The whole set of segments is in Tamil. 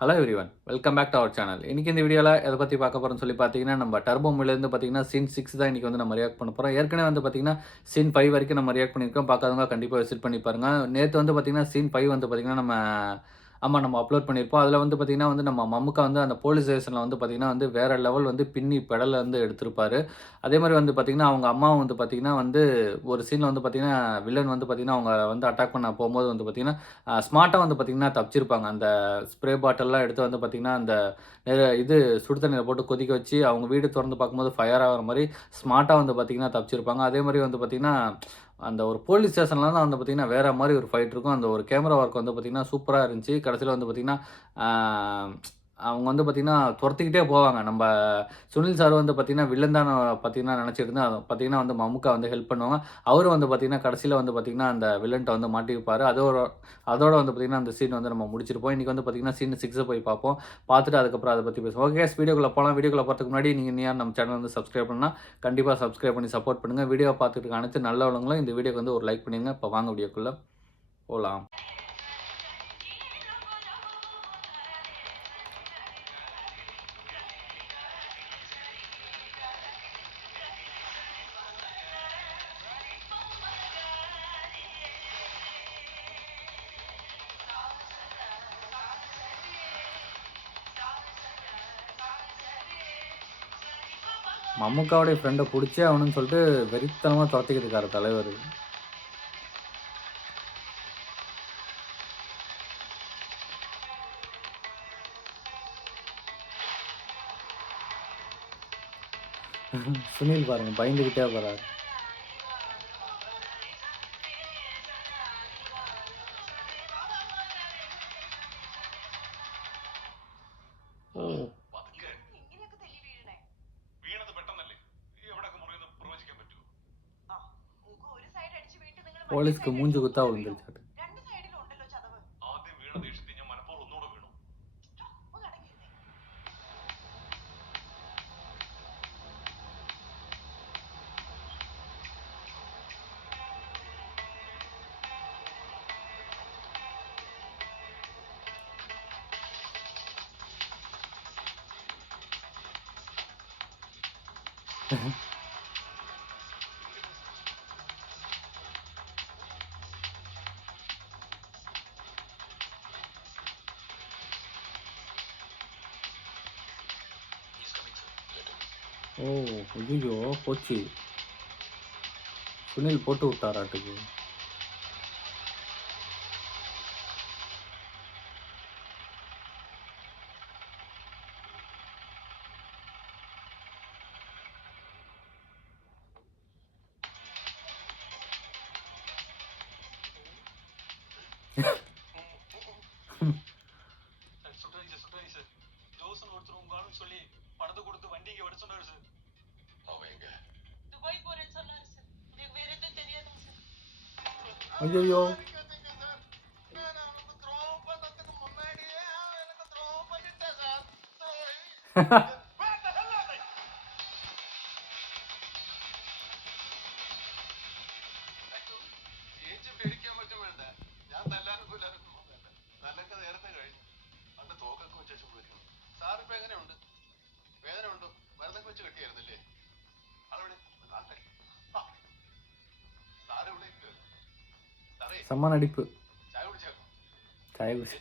Hello everyone welcome back to our channel. இன்னைக்கு இந்த வீடியோவில் எதை பற்றி பார்க்க போகிறோம்னு சொல்லி பார்த்தீங்கன்னா, நம்ம டர்போ மூவிலேருந்து பார்த்தீங்கன்னா சீன் 6 தான் இன்றைக்கி வந்து நம்ம ரியாக்ட் பண்ண போகிறோம். ஏற்கனவே வந்து பார்த்தீங்கன்னா சீன் 5 வரைக்கும் நம்ம ரியாக்ட் பண்ணியிருக்கோம். பார்க்காதவங்க கண்டிப்பாக விசிட் பண்ணி பாருங்க. நேற்று வந்து பார்த்தீங்கன்னா சீன் 5 வந்து பார்த்தீங்கன்னா நம்ம அப்லோட் பண்ணியிருப்போம். அதில் வந்து பார்த்தீங்கன்னா வந்து நம்ம மம்முக்கா வந்து அந்த போலீஸ் ஸ்டேஷனில் வந்து பார்த்தீங்கன்னா வந்து வேற லெவல் வந்து பின்னி பெடல வந்து எடுத்திருப்பாரு. அதே மாதிரி வந்து பார்த்தீங்கன்னா அவங்க அம்மாவும் வந்து பார்த்தீங்கன்னா வந்து ஒரு சீனில் வந்து பார்த்தீங்கன்னா வில்லன் வந்து பார்த்தீங்கன்னா அவங்க வந்து அட்டாக் பண்ண போகும்போது வந்து பார்த்தீங்கன்னா ஸ்மார்ட்டாக வந்து பார்த்தீங்கன்னா தப்பிச்சிருப்பாங்க. அந்த ஸ்ப்ரே பாட்டில்லாம் எடுத்து வந்து பார்த்தீங்கன்னா, அந்த இது சுடு தண்ணீல போட்டு கொதிக்க வச்சு, அவங்க வீடு தொறந்து பார்க்கும்போது ஃபயர் ஆகுற மாரி ஸ்மார்ட்டா வந்து பார்த்தீங்கன்னா தப்பிச்சிருப்பாங்க. அதே மாரி வந்து பார்த்தீங்கன்னா, அந்த ஒரு போலீஸ் ஸ்டேஷன்ல தான் வந்து பார்த்தீங்கன்னா, வேற மாரி ஒரு ஃபைட் இருக்கும். அந்த ஒரு கேமரா ஒர்க் வந்து பார்த்தீங்கன்னா, சூப்பரா இருந்துச்சு. கடைசில வந்து பார்த்தீங்கன்னா, ஆ அவங்க வந்து பார்த்தீங்கன்னா, தொரத்திக்கிட்டே போவாங்க. நம்ப சுனில் சார் வந்து பார்த்தீங்கன்னா, வில்லன் தான் பார்த்தீங்கன்னா நெனச்சிட்டு இருந்தேன். பார்த்தீங்கன்னா வந்து மம்முக்கா வந்து ஹெல்ப் பண்ணுவாங்க. அவரும் வந்து பார்த்தீங்கன்னா, கடைசில வந்து பார்த்தீங்கன்னா, அந்த வில்லன்ட்ட வந்து மாட்டியிருப்பாரு. அதோட வந்து பார்த்தீங்கன்னா, அந்த சீன் வந்து நம்ம முடிச்சிருப்போம். இன்னைக்கு வந்து பார்த்தீங்கன்னா, சீன் 6 போய் பார்ப்போம். பார்த்துட்டு அதுக்கப்புறம் அத பத்தி பேசுவோம். ஓகே, வீடியோக்குள்ள போலாம். வீடியோக்குள்ள போறதுக்கு முன்னாடி நீங்க இன்னும் யாரும் நம்ம சேனல் வந்து சப்ஸ்கிரைப் பண்ணா, கண்டிப்பா சப்ஸ்கிரைப் பண்ணி சப்போர்ட் பண்ணுங்க. வீடியோ பார்த்துட்டு இருக்க அனைத்து நல்லவங்களும் இந்த வீடியோக்கு வந்து ஒரு லைக் பண்ணிருங்க. இப்ப வாங்க வீடியோக்குள்ள போலாம். மம்முக்காவுடைய ஃப்ரெண்ட புடிச்சே ஆகணும்னு சொல்லிட்டு வெறித்தனமா தொரத்திக்கிட்டு இருக்காரு தலைவரு. சுனில் பாருங்க பயந்துகிட்டே போறாரு. ഓ പോലീസ്ക്ക് മൂഞ്ചി കുത്താ വിழுந்துருச்சு. ஓ ஐயோ போச்சு. சுனில் போட்டு விட்டாராட்டுக்கு. ஐயோ செம்ம நடிப்பு. ചായ കുടിച്ചു.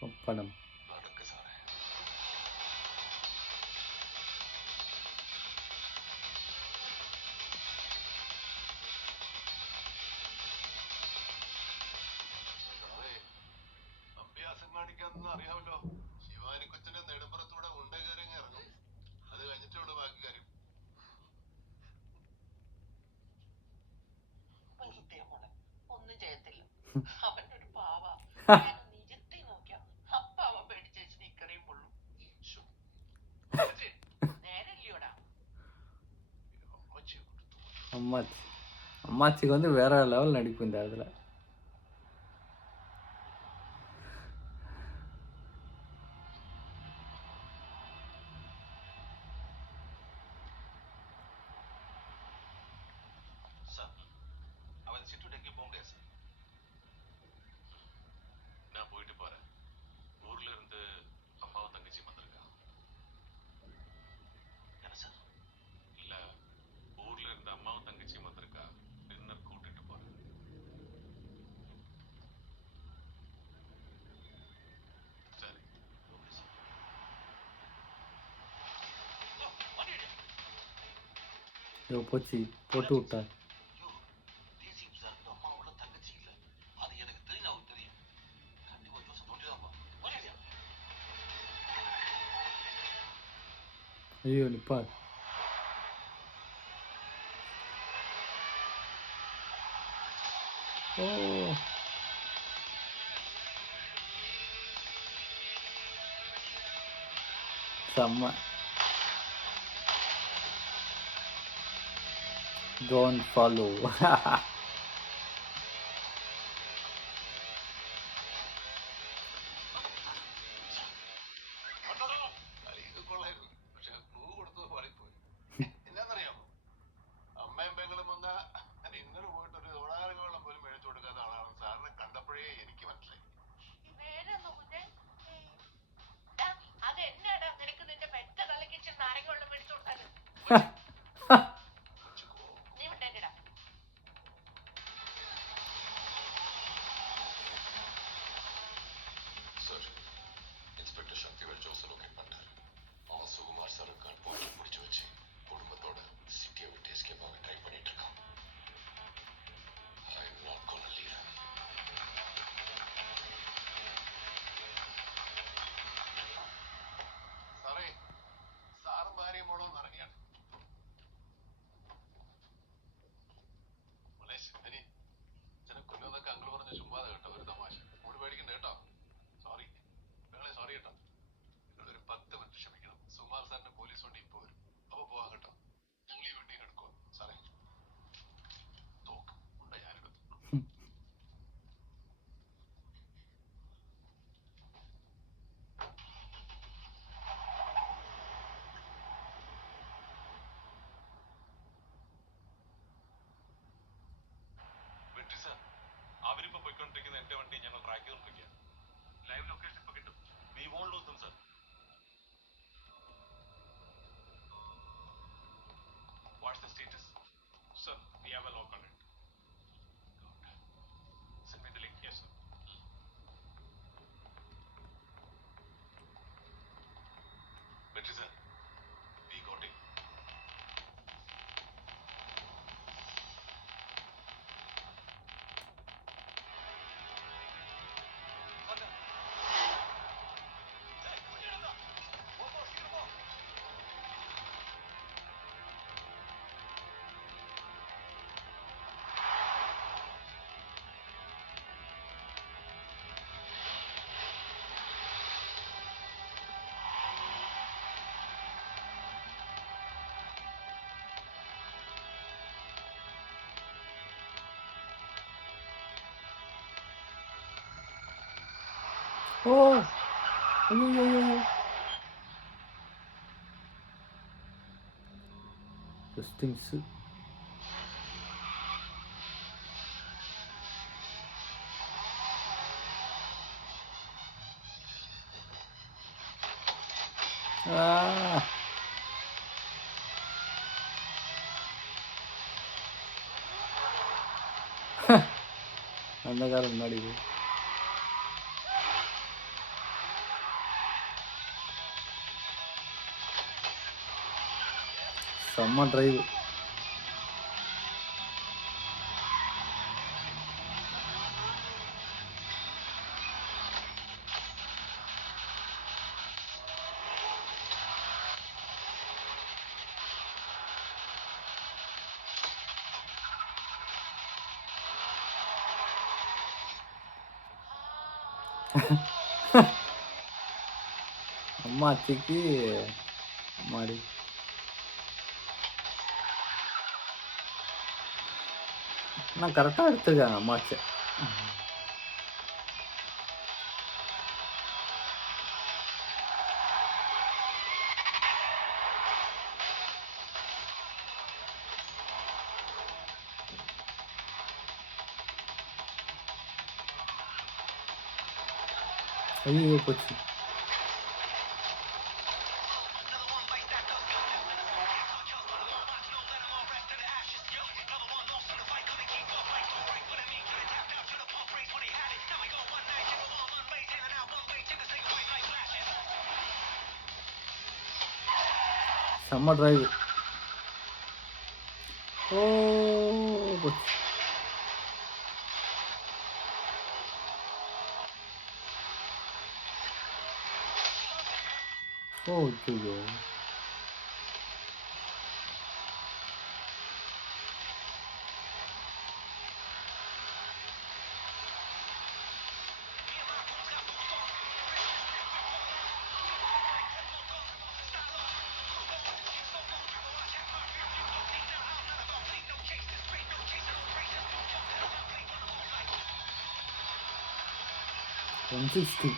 പപ്പടം. அம்மாச்சி அம்மாச்சிக்கு வந்து வேற லெவல் நடிப்பு இந்த இடத்துல. போச்சு போட்டு விட்டார். ஐயோ நிப்பார். ஓ செம்ம. Don't follow. ஓ ஐயோ திங்ஸ். அந்த காரம் முன்னாடி செம்ம டிரைவ். அம்மாச்சிக்கு மாடி. ஆனா கரெக்ட்டா எடுத்துருக்காங்க அம்மாச்சி. ஐயய்யோ! போச்சு. செம்ம டிரைவ். ஓ! போச்சு. ஓ! அய்யய்யோ! $160.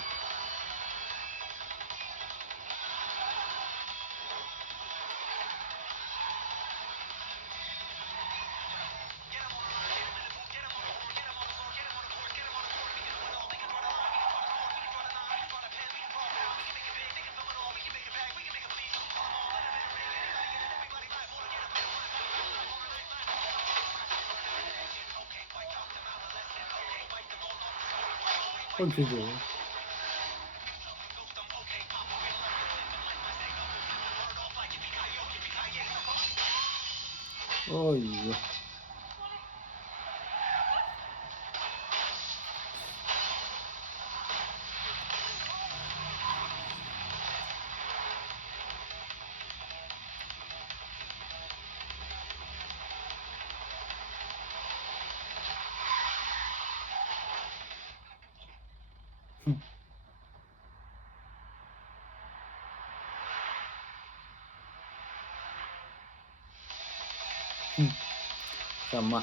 அய்யய்யோ! ஐயோ! ம். ம். செம்ம.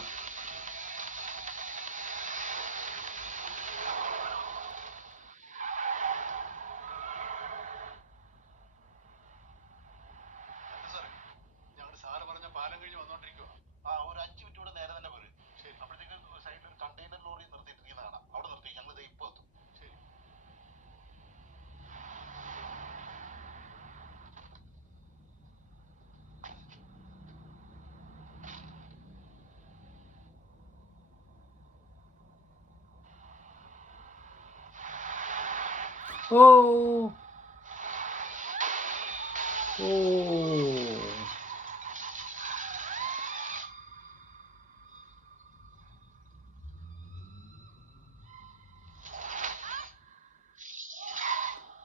ஓ! ஓ!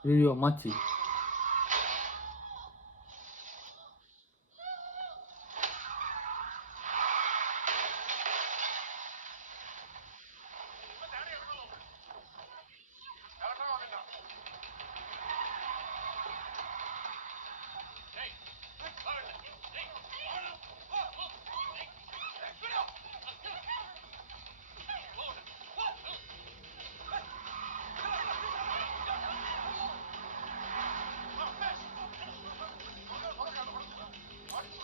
ஐயய்யோ! அம்மாச்சி.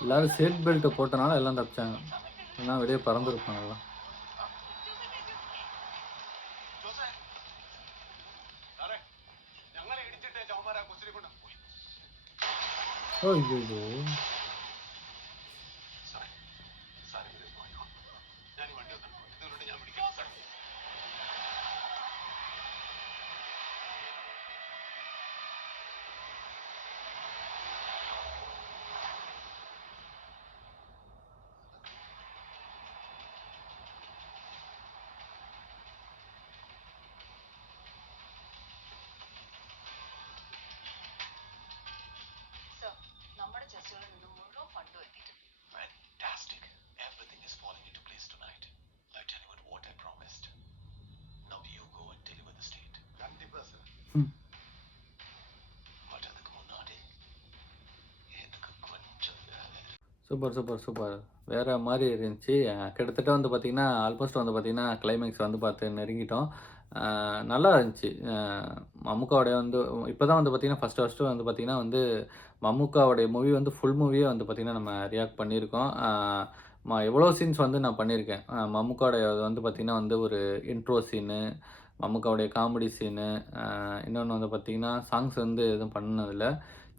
எல்லாரும் சீட் பெல்ட் போட்டனால எல்லாம் தப்பிச்சாங்க. இல்லனா வெளிய பறந்திருப்பாங்க எல்லாம். ஐயய்யோ! സർ, നമ്മുടെ ചെസ്റ്റുകളിൽ നിന്നും சூப்பர், சூப்பர், சூப்பர். வேற மாரி இருந்துச்சு. கிட்டத்தட்ட வந்து பார்த்தீங்கன்னா, ஆல்மோஸ்ட் வந்து பார்த்தீங்கன்னா, கிளைமேக்ஸ் வந்து பார்த்து நெருங்கிட்டோம். அ நல்லா இருந்துச்சு. மம்முக்காவுடைய வந்து இப்ப தான் வந்து பார்த்தீங்கன்னா, ஃபர்ஸ்ட்டு வந்து பார்த்தீங்கன்னா வந்து, மம்முக்காவுடைய மூவி வந்து ஃபுல் மூவியே வந்து பார்த்தீங்கன்னா, நம்ம ரியாக்ட் பண்ணியிருக்கோம். எவ்வளோ சீன்ஸ் வந்து நான் பண்ணியிருக்கேன். மம்முக்காவுடைய வந்து பார்த்தீங்கன்னா வந்து ஒரு இன்ட்ரோ சீனு, மம்முக்காவுடைய காமெடி சீனு, இன்னொன்னு வந்து பார்த்தீங்கன்னா, சாங்ஸ் வந்து எதுவும் பண்ணதில்ல.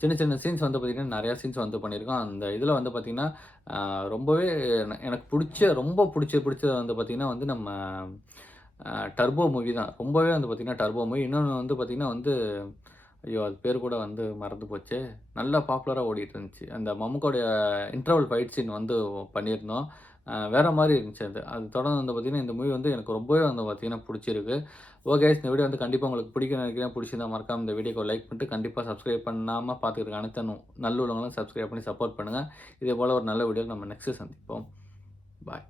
சின்ன சின்ன சீன்ஸ் வந்து பார்த்தீங்கன்னா, நெறையா சீன்ஸ் வந்து பண்ணியிருக்கோம். அந்த இதில வந்து பார்த்தீங்கன்னா, ரொம்பவே எனக்கு ரொம்ப புடிச்சது வந்து பார்த்தீங்கன்னா வந்து நம்ம டர்போ மூவி தான். ரொம்பவே வந்து பார்த்தீங்கன்னா, டர்போ மூவி. இன்னொன்னு வந்து பார்த்தீங்கன்னா வந்து, ஐயோ! அது பேரு கூட வந்து மறந்து போச்சே. நல்லா பாப்புலரா ஓடிட்டு இருந்துச்சு. அந்த மம்முக்கோடைய இன்டர்வல் ஃபைட் சீன் வந்து பண்ணியிருந்தோம். வேற மாரி இருந்துச்சு அது. அது தொடர்ந்து வந்து பார்த்தீங்கன்னா, இந்த மூவி வந்து எனக்கு ரொம்பவே வந்து பார்த்தீங்கன்னா புடிச்சிருக்கு. ஓகே கைஸ், இந்த வீடியோ வந்து கண்டிப்பா உங்களுக்கு பிடிக்கும்னு நினைக்கிறேன். பிடிச்சிருந்தா மறக்காம இந்த வீடியோக்கு ஒரு லைக் பண்ணிட்டு, கண்டிப்பா சப்ஸ்கிரைப் பண்ணாம பார்த்துட்டு இருக்க அனைத்து நல்லுள்ளவங்களும் சப்ஸ்கிரைப் பண்ணி சப்போர்ட் பண்ணுங்க. இதே போல ஒரு நல்ல வீடியோல நம்ம நெக்ஸ்ட் சந்திப்போம். பாய்.